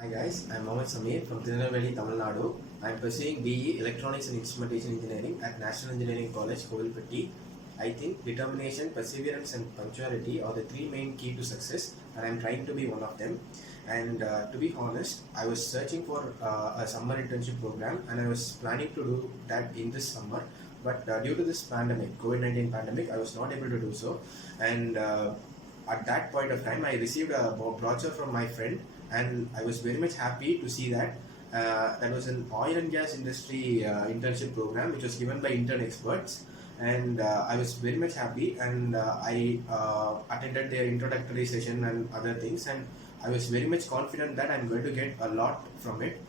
Hi guys, I'm Mohammed Sameer from Tirunelveli, Tamil Nadu. I'm pursuing BE Electronics and Instrumentation Engineering at National Engineering College, Kovilpatti. I think determination, perseverance, and punctuality are the three main key to success, and I'm trying to be one of them. And to be honest, I was searching for a summer internship program, and I was planning to do that in this summer. But due to this pandemic, COVID-19 pandemic, I was not able to do so. And at that point of time, I received a brochure from my friend, and I was very much happy to see that. That was an oil and gas industry internship program, which was given by intern experts, and I was very much happy. And I attended their introductory session and other things, and I was very much confident that I'm going to get a lot from it.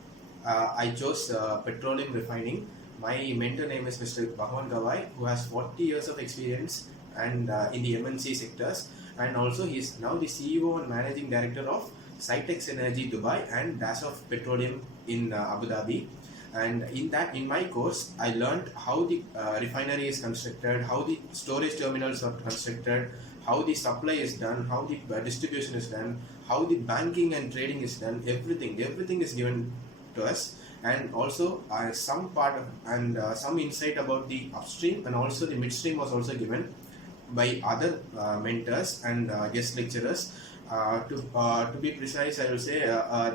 I chose petroleum refining. My mentor name is Mr. Bhagavan Gawai, who has 40 years of experience and in the MNC sectors, and also he is now the CEO and Managing Director of Cytex Energy Dubai and Dassault Petroleum in Abu Dhabi. And in my course, I learned how the refinery is constructed, how the storage terminals are constructed, how the supply is done, how the distribution is done, how the banking and trading is done. Everything is given to us, and also some part of, and some insight about the upstream and also the midstream was also given by other mentors and guest lecturers. To be precise, I will say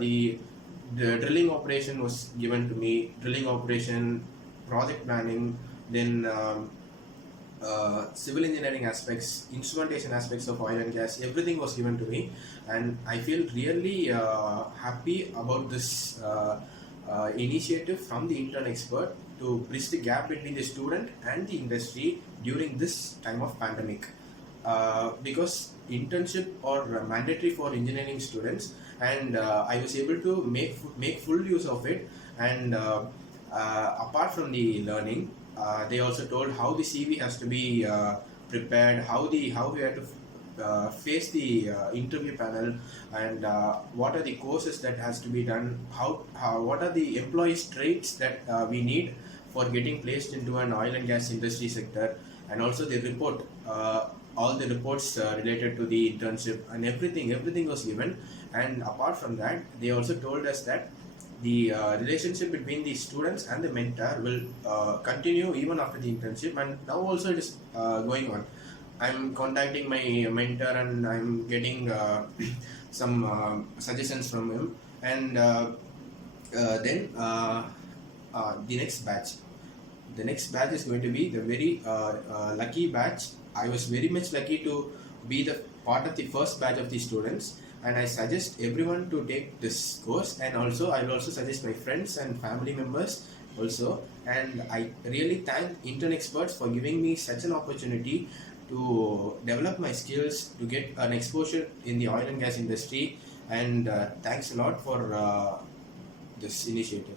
the drilling operation was given to me. Drilling operation, project planning, then civil engineering aspects, instrumentation aspects of oil and gas. Everything was given to me, and I feel really happy about this initiative from the intern expert to bridge the gap between the student and the industry during this time of pandemic. Because internship are mandatory for engineering students, and I was able to make full use of it. And apart from the learning, they also told how the CV has to be prepared, how we have to face the interview panel, and what are the courses that has to be done, what are the employees traits that we need for getting placed into an oil and gas industry sector, and also the report, all the reports related to the internship, and everything was given. And apart from that, they also told us that the relationship between the students and the mentor will continue even after the internship, and now also it is going on. I'm contacting my mentor and I'm getting some suggestions from him. And then the next batch is going to be the very lucky batch. I was very much lucky to be the part of the first batch of the students, and I suggest everyone to take this course. And also I will also suggest my friends and family members also. And I really thank intern experts for giving me such an opportunity to develop my skills, to get an exposure in the oil and gas industry. And thanks a lot for this initiative.